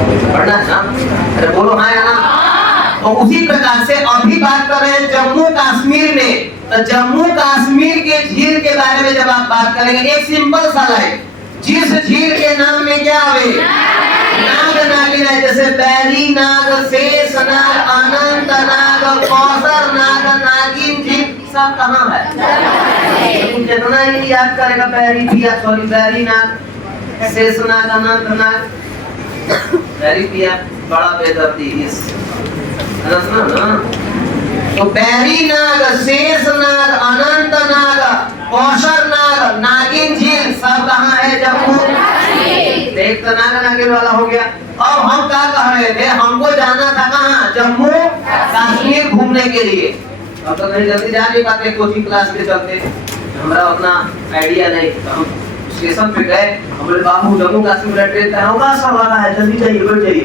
पढ़ना है ना? अरे बोलो हाँ या ना? तो उसी प्रकार से अभी बात कर रहे हैं जम्मू कश्मीर में। तो जम्मू कश्मीर के झील के बारे में जब आप बात करेंगे, एक सिंपल सा लाइन, जिस झील के नाम में क्या आवे? नाग नागिन है। जैसे बैरी नाग, शेष नाग, अनंत नाग, कौसर नाग, नागिन झील सब कहाँ है? तुम जितना ही याद करेगा बैरी नाग, शेष नाग, अनंत नाग, बैरी पिया बड़ा बेदर्दी इस ना। तो बैरी नाग, शेष नाग, अनंत नाग, कौशर नाग, नागिन झील सब कहाँ है? जम्मू। एक तो नाग नागिन वाला हो गया। अब हम क्या कह रहे थे, हमको जाना था कहाँ? जम्मू कश्मीर घूमने के लिए। अब तो नहीं जल्दी जा नहीं पाते कोचिंग क्लास के चलते, हमारा उतना आइडिया नहीं। तो हम स्टेशन पे गए, हमारे बाबू जम्मू कश्मीर ट्रेन का होगा सब वाला है, जल्दी जाइए बैठ जाइए।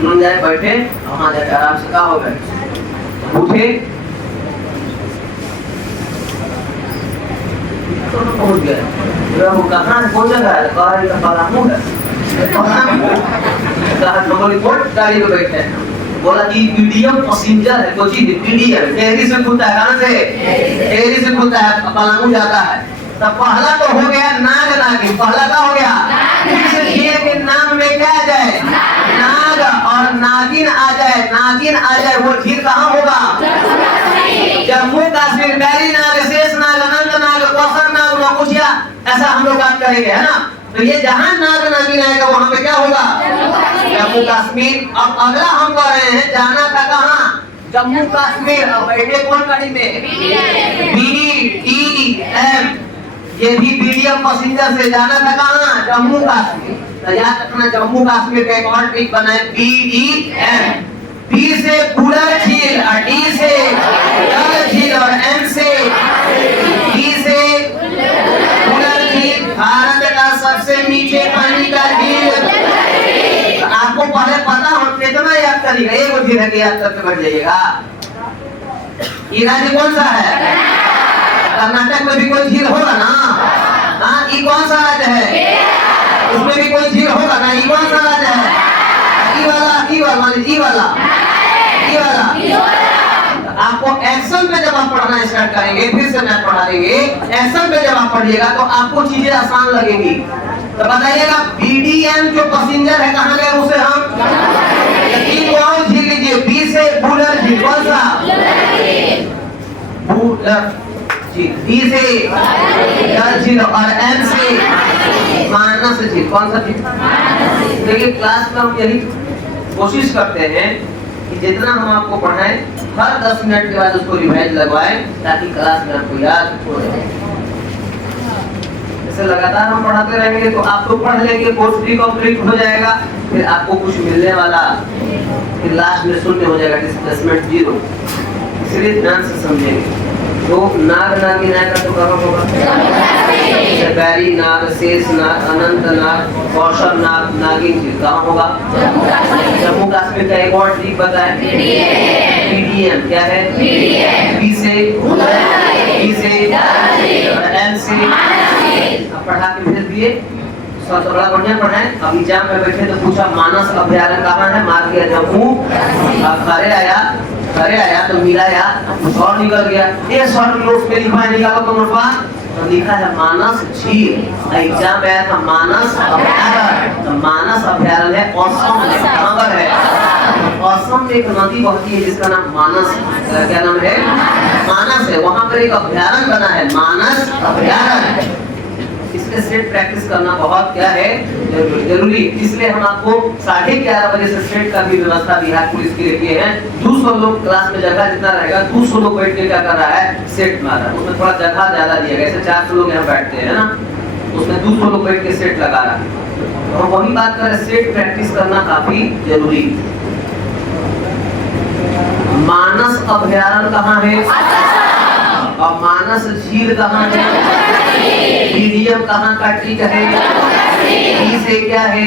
हम जाए बैठे, वहाँ जाकर आराम से क्या हो गए, उठे तो पहुंच गए। वो कहाँ है, कौन जगह है? पलामू है। गाड़ी में बैठे, बोला कि पीडीएम पैसेंजर है, कोची पीडीएम टेहरी से खुलता है, कहाँ से? टेहरी से खुलता है, पलामू जाता है। तब पहला तो हो गया नाग नागिन, पहला क्या हो गया? इस झील के नाम में क्या आ जाए? नाग और नागिन आ जाए, नागिन आ जाए, वो झील कहाँ होगा? जम्मू कश्मीर। बैरी नाग, शेष नाग, अनंत नाग, कौसर नाग, नौकुचिया, ऐसा हम लोग बात करेंगे, है ना? तो ये जहाँ नाग नागिन आएगा वहाँ पे क्या होगा? जम्मू कश्मीर। अब अगला हम कह रहे हैं जाना था कहाँ? जम्मू कश्मीर। अब बैठे कौन गाड़ी में? BDM। ये भी BDM पैसेंजर से जाना था कहाँ? जम्मू कश्मीर। तो याद रखना, जम्मू कश्मीर का एक और ट्रिक बना है BDM। B से बुलर झील, और D से डल झील, और M से D से बुलर झील, भारत का सबसे मीठे पानी का झील। आपको पहले पता हो कितना याद करिएगा, एक झील है कि याद करके बैठ जाइएगा। ये राज्य कौन सा है? कर्नाटक में भी कोई झील होगा ना? हाँ, ये कौन सा राज्य है? उसमें भी कोई झील होगा ना? ये कौन सा राज्य है? ई वाला। आपको एक्शन पे जब आप पढ़ना स्टार्ट करेंगे, फिर से मैं पढ़ा देंगे, एक्शन पे जब आप पढ़िएगा तो आपको चीजें आसान लगेंगी। तो बताइएगा BDM जो पैसेंजर है कहाँ गए? उसे हम कौन झील लीजिए? B से बुलर झील, कौन सा? बुलर झील। D से डल झील, और M से मानस झील, कौन सा झील? देखिए क्लास में हम यही कोशिश करते हैं कि जितना हम आपको पढ़ाएं हर 10 मिनट के बाद उसको रिवाइज लगवाएं, ताकि क्लास में आपको याद हो जाए। जैसे लगातार हम पढ़ाते रहेंगे तो आप तो पढ़ लेंगे, कोर्स भी कंप्लीट हो जाएगा, फिर आपको कुछ मिलने वाला, फिर लास्ट में शून्य हो जाएगा, डिस्प्लेसमेंट 0। इसलिए ध्यान से समझेंगे। तो नाग नागिन आएगा तो कहाँ होगा? बैरी नाग, शेष नाग, अनंत नाग, कौशल नाग, नागिन झील कहाँ होगा? जम्मू कश्मीर का एक और ट्रिक बताएं। BDM क्या है? B से D से M से पढ़ा के भेज दिए, सब बड़ा बढ़िया पढ़ाए। अब एग्जाम में बैठे तो पूछा मानस अभ्यारण्य कहाँ है? मार दिया जम्मू। घरे आया तो मिलाया, और निकल गया। ये शॉर्ट नोट्स पे लिखा है, निकालो तो नोटवा, तो लिखा है मानस झील। एग्जाम में आया था मानस अभ्यारण्य। तो मानस अभ्यारण्य है असम में, कहाँ पर है? असम में एक नदी बहती है जिसका नाम मानस, क्या नाम है? मानस है। वहाँ पर एक अभ्यारण्य बना है, मानस अभ्यारण्य। इसके सेट प्रैक्टिस करना बहुत क्या है? जरूरी। इसलिए हम आपको 11:30 बजे से सेट का भी व्यवस्था बिहार पुलिस के लिए किए हैं। 200 लोग क्लास में, जगह जितना रहेगा 200 लोग बैठ के क्या कर रहा है? सेट मार रहा है। उसमें थोड़ा जगह ज्यादा दिया गया, जैसे 400 लोग यहाँ बैठते हैं ना, उसमें 200 लोग बैठ के सेट लगा रहा है। और वही बात करें, सेट प्रैक्टिस करना काफी जरूरी। मानस अभ्यारण्य कहाँ है? और मानस झील कहाँ है? BDM कहाँ का ट्रिक है? B से क्या है?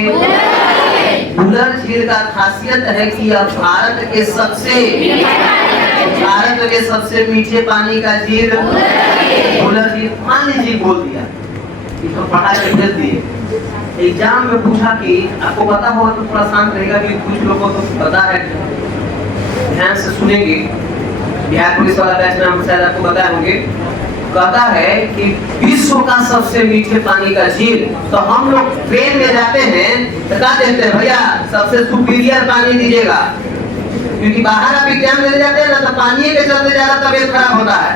बुलर झील का खासियत है कि यह भारत के सबसे मीठे पानी का झील बुलर झील। मान लीजिए बोल दिया, इसको पढ़ा के भेज दिए, एग्जाम में पूछा कि आपको पता होगा तो थोड़ा शांत रहेगा कि कुछ लोगों को तो पता है, ध्यान से सुनेंगे। बिहार पुलिस वाला बैच में हम शायद आपको बताए होंगे। कहता है कि विश्व का सबसे मीठे पानी का झील, तो हम लोग ट्रेन में जाते हैं तो क्या देते हैं, भैया सबसे सुपीरियर पानी दीजिएगा, क्योंकि बाहर आप एग्जाम देने जाते हैं ना तो पानी के चलते ज्यादा तबियत खराब होता है।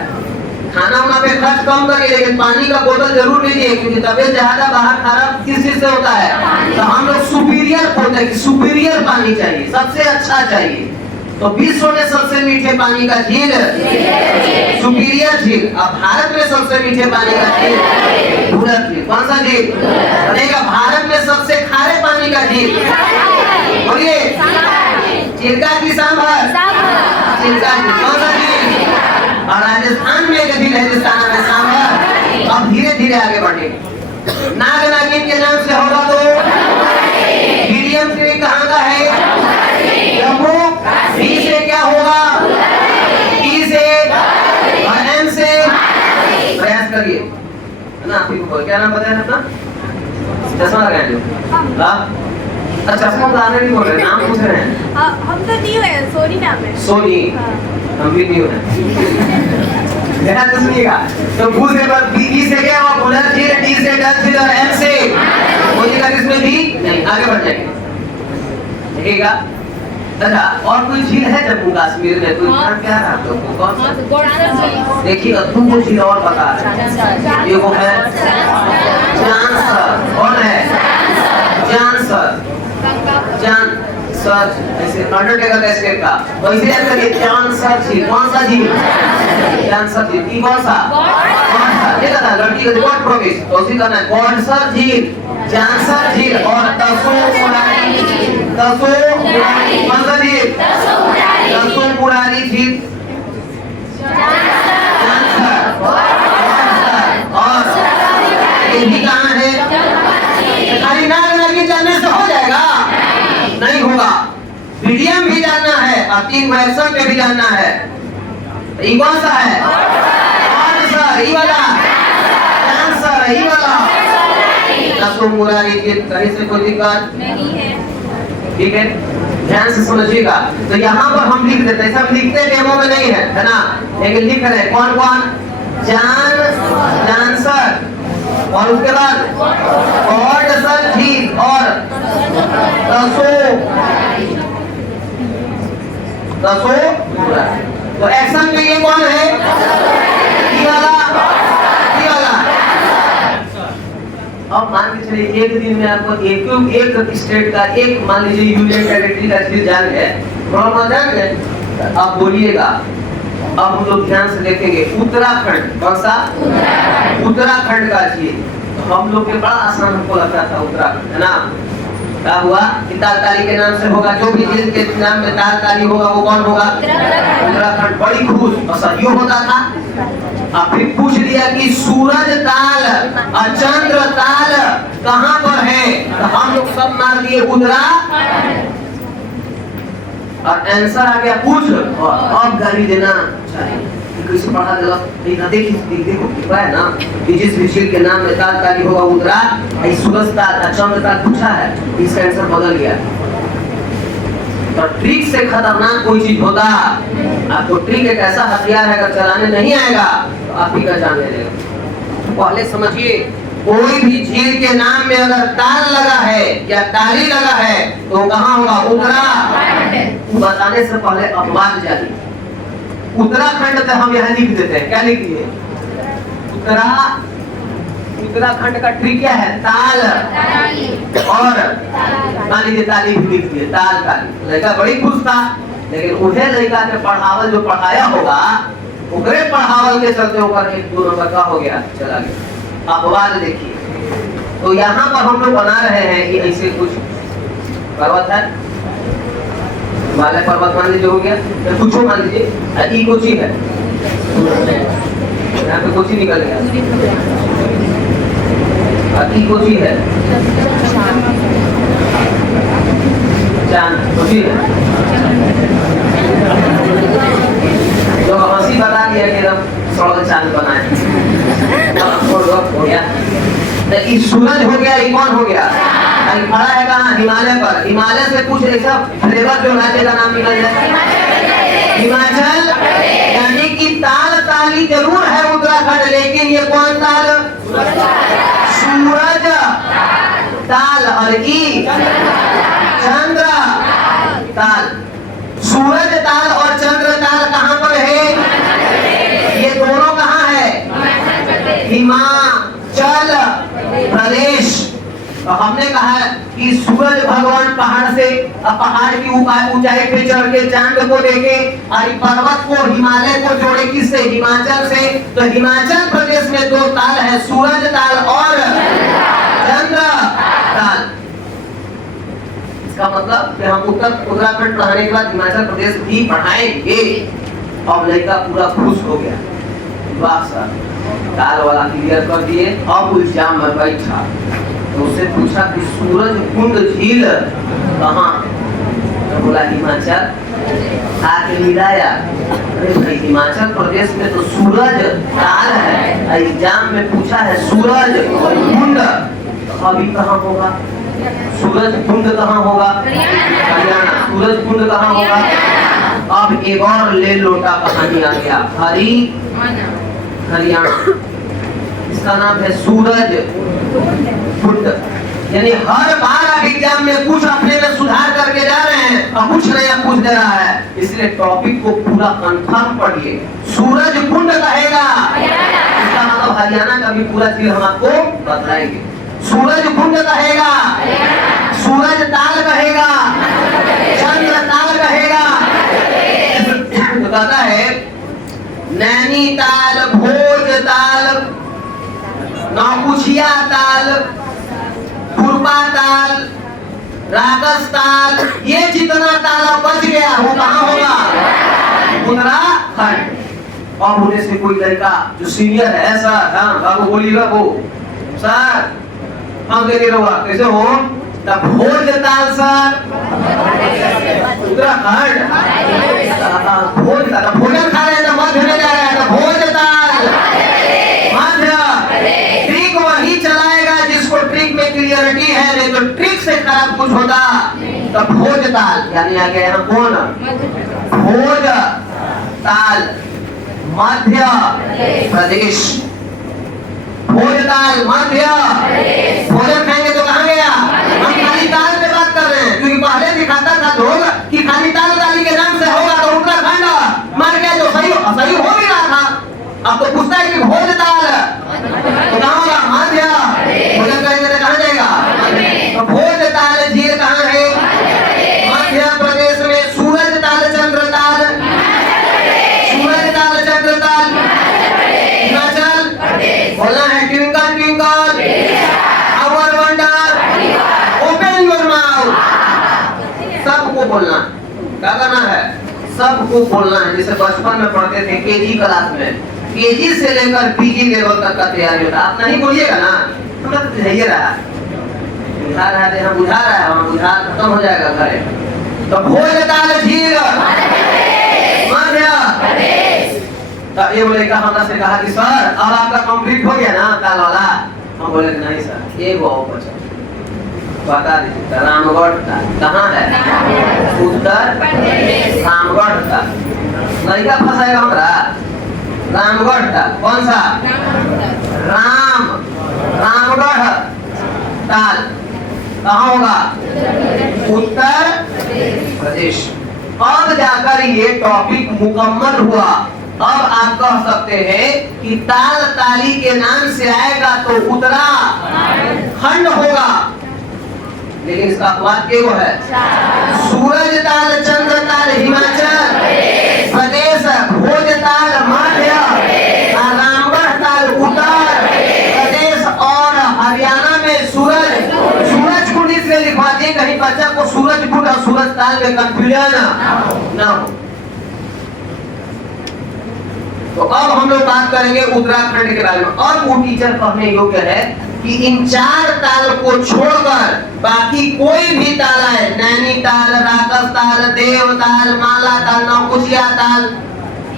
खाना उना पे खर्च कम करिए, लेकिन पानी का बोतल जरूर लीजिए, क्योंकि तबियत ज्यादा बाहर खराब किस चीज से होता है। तो हम लोग सुपीरियर बोलते हैं कि सुपीरियर पानी चाहिए, सबसे अच्छा चाहिए। तो विश्व में सबसे मीठे पानी का झील सुपीरियर झील। अब भारत में सबसे मीठे पानी का झील भूलक झील। कौन सा झील बनेगा? भारत में सबसे खारे पानी का झील बोलिए, चिल्का की सांभर, चिल्का झील। कौन सा झील? और राजस्थान में एक झील है जिसका नाम है सांभर। अब धीरे धीरे आगे बढ़े। नाग नागिन के नाम से होगा तो मीडियम ट्री कहाँ का है? जम्मू। बी से क्या होगा? टी से और एम से प्रयास करिए, है ना? आप ही को क्या नाम बताया अपना? चश्मा लगाए जो? अच्छा, चश्मा लगाने नहीं बोल रहे, नाम पूछ रहे हैं। हम तो न्यू है, सोनी नाम है। सोनी, हम भी न्यू हैं। ध्यान से सुनिएगा। तो भू से पर बी से क्या हुआ? बुलंद झील, डी से डल झील और एम से बोलिएगा किसमें भी नहीं। आगे बढ़ जाएंगे, देखिएगा। अच्छा, और कोई झील है जम्मू कश्मीर में? कोई नाम क्या है आप लोग को? कौन सा? देखिए, तुमको झील और पता है। ये वो है जानसर। कौन है? जानसर। जानसर, ऐसे अंडरटेकर का स्टेट का, वैसे याद करिए जानसर झील। कौन सा झील? जानसर झील। की कौन सा? कौन सा? देखा था लड़की का गॉड प्रोमिस, तो उसी का नाम गॉडसर झील, जानसर झील और तसोमुरारी झील। तसोमुरारी कौन सा झील? तसोमुरारी झील, जानसर और ये भी कहाँ है? खाली नाग नागिन जानने से हो जाएगा? नहीं होगा, मीडियम भी जानना है और 3 वर्षों पे भी जानना है। ये कौन सा है? आंसर ये वाला, आंसर ये वाला। तसोमुरारी झील, कहीं से कोई दिक्कत नहीं है, ठीक है? ध्यान से समझिएगा। तो यहाँ पर हम लिख देते हैं, सब लिखते डेमो में नहीं है ना, लेकिन लिख रहे हैं कौन कौन? जानसर और उसके बाद गॉडसर झील और तसोमुरारी। तो एक्शन में ये कौन है? ये वाला, ये वाला। अब मान के चलिए एक दिन में आपको एक स्टेट का, एक मान लीजिए यूनियन टेरिटरी का चीज जान गए, थोड़ा जान गए, आप बोलिएगा। अब हम लोग ध्यान से देखेंगे उत्तराखंड। कौन सा? उत्तराखंड का चीज। तो हम लोग के बड़ा आसान हमको लगता था उत्तराखंड, है ना? क्या हुआ कि तालकाली के नाम से होगा, जो भी जिसके नाम में तालकाली होगा वो कौन होगा? उत्तराखंड। बड़ी खुश और सहयोग होता था। अब फिर पूछ लिया कि सूरज ताल और चंद्र ताल कहाँ पर है, तो हम लोग सब मार दिए उत्तराखंड। और आंसर आ गया पूछ, और अब गाली देना कैसे पढ़ा देगा? देखो है ना, जिस भी झील के नाम में तालकाली होगा उत्तराखंड, सूरज ताल चंद्र ताल पूछा है, इसका आंसर बदल गया। तो ट्रिक से खतरनाक कोई चीज होता, आपको ट्रिक एक ऐसा हथियार है, अगर चलाने नहीं आएगा तो आप ही का जान ले लेगा। पहले समझिए, कोई भी झील के नाम में अगर ताल लगा है या ताली लगा है तो कहाँ होगा? उत्तराखंड। बताने से पहले अपवाद जानिए। उत्तराखंड तो हम यहाँ लिख देते हैं, क्या लिख दिए? उत्तराखंड का ट्रिक क्या है? ताल और मान लीजिए ताली भी लिख दिए, ताल काली। लड़का बड़ी खुश था, लेकिन उन्हें लड़का के पढ़ावल जो पढ़ाया होगा, उकरे पढ़ावल के चलते ऊपर 1-2 नंबर का हो गया, चला गया। अपवाद देखिए। तो यहाँ पर हम लोग बना रहे हैं कि ऐसे कुछ पर्वत है, हिमालय पर्वत मान लीजिए हो गया, तो कुछ मान लीजिए कोची है, यहाँ पे कोची निकल गया, कोची है, चांद कोची है। जो हंसी बता दिया कि एकदम 16 चांद बनाए, हो गया। तो ये सूरज हो गया, ये कौन हो गया? अरे खड़ा है कहाँ? हिमालय पर। हिमालय से कुछ ऐसा फ्लेवर जो राज्य का नाम निकल जाए, हिमाचल। यानी कि ताल ताली जरूर है उत्तराखंड, लेकिन ये कौन ताल? सूरज ताल और ई चंद्र ताल। सूरज ताल और चंद्र ताल कहाँ पर है? ये दोनों कहाँ है? हिमाचल प्रदेश। तो हमने कहा कि सूरज भगवान पहाड़ से, पहाड़ की ऊंचाई पे चढ़ के चांद को देखे और पर्वत को, हिमालय को जोड़े किससे? हिमाचल से। तो हिमाचल प्रदेश में दो ताल है, सूरज ताल और चंद्र ताल। इसका मतलब कि हम उत्तराखंड पढ़ाने के बाद हिमाचल प्रदेश भी पढ़ाएंगे। अब लड़का पूरा खुश हो गया, वाह सर ताल वाला क्लियर कर दिए। अब एग्जाम में बैठा तो उससे पूछा कि सूरज कुंड झील कहाँ? तो बोला हिमाचल। आके मिलाया, अरे भाई हिमाचल प्रदेश में तो सूरज ताल है, एग्जाम में पूछा है सूरज कुंड, तो अभी कहाँ होगा? सूरज कुंड कहाँ होगा? हरियाणा। सूरज कुंड कहाँ होगा? अब एक और ले लोटा कहानी आ गया, हरियाणा। इसका नाम है सूरज कुंड। यानी हर बार आप एग्जाम में कुछ अपने में सुधार करके जा रहे हैं और कुछ नया पूछ दे रहा है, इसलिए टॉपिक को पूरा कंफर्म पढ़िए। सूरज कुंड कहेगा, इसका मतलब हरियाणा का भी पूरा चीज हम आपको बताएंगे। सूरज कुंड कहेगा, सूरज ताल कहेगा, चंद्र ताल कहेगा। तो कहता है नैनीताल, भोजताल, नौकुचिया ताल, खुरपा ताल, राजस्थान, ये जितना ताल बच गया वो कहाँ होगा? उत्तराखंड। और होने से कोई लड़का जो सीनियर है, सर हाँ बाबू बोलिएगा, वो सर हम दे रहा कैसे हो? तब भोज ताल सर उत्तराखंड। भोज ताल भोजन खा रहे हैं तो मध्य में जा रहे हैं, तो भोज ताल मध्य। ट्रिक वही चलाएगा जिसको ट्रिक में क्लियरिटी है, नहीं तो ट्रिक से खराब कुछ होता तो भोज ताल। यानी आ गया कौन? भोज ताल मध्य प्रदेश। भोज ताल मध्य। भोजन खाएंगे तो कहाँ गया? हम खाली ताल पे बात कर रहे हैं, क्योंकि पहले दिखाता था लोग कि खाली ताल ताली के नाम से होगा तो उत्तराखंड मर गया, जो सही हो भी रहा था। अब तो पूछता है कि भोज ताल तो कहाँ होगा? मध्य। भोजन करेंगे तो कहाँ जाएगा? तो भोज ताल झील कहाँ है? मध्य प्रदेश में। सूरज ताल चंद्र ताल, सूरज ताल चंद्र ताल हिमाचल। बोलना है twinkle twinkle our wonder open your mouth. सबको बोलना, क्या करना है? सबको बोलना है। जैसे बचपन में पढ़ते थे केजी क्लास में, केजी से लेकर पीजी लेवल तक का तैयारी होता। आप नहीं बोलिएगा ना, हमरा तो बुझाइए रहा, बुझा रहा है, हम बुझा रहा है, हम बुझा खत्म हो जाएगा घरे। तो भोज ताल झील मध्य। तो ये बोलेगा, हमरा से कहा कि सर अब आपका कंप्लीट हो गया ना ताल वाला? हम बोले कि नहीं सर एक वो बचा, बता दीजिए। रामगढ़ ताल कहाँ है? उत्तर प्रदेश। रामगढ़ ताल नहीं का फंसाएगा हमरा? रामगढ़ ताल कौन सा? रामगढ़ ताल कहाँ होगा? उत्तर प्रदेश। अब जाकर ये टॉपिक मुकम्मल हुआ। अब आप कह सकते हैं कि ताल ताली के नाम से आएगा तो उत्तराखंड होगा, लेकिन इसका अपवाद क्या है? सूरज ताल चंद्र ताल हिमाचल प्रदेश, भोज ताल मध्य, रामगढ़ ताल उत्तर प्रदेश और हरियाणा में सूरज कुंड इसलिए लिखवा दिए कहीं बच्चा को सूरज कुंड और सूरज ताल में कंफ्यूजन न हो। तो अब हम लोग बात करेंगे उत्तराखंड के बारे में। और वो टीचर कहने योग्य है कि इन चार ताल को छोड़कर बाकी कोई भी ताल है, नैनीताल, राजस्थान, देवताल, माला ताल, नौकुचिया ताल,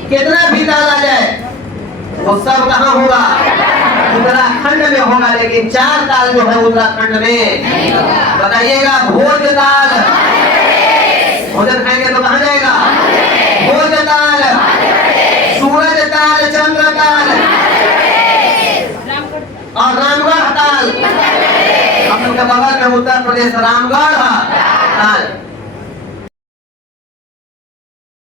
कितना भी ताल आ जाए वो सब कहाँ होगा? उत्तराखंड में होगा, लेकिन 4 ताल जो है उत्तराखंड में बताइएगा। भोज ताल, भोजन खाएंगे तो कहाँ जाएगा? भोज ताल, सूरज ताल, चंद्र ताल और रामगढ़ ताल। हम लोग के बगल में उत्तर प्रदेश रामगढ़ ताल।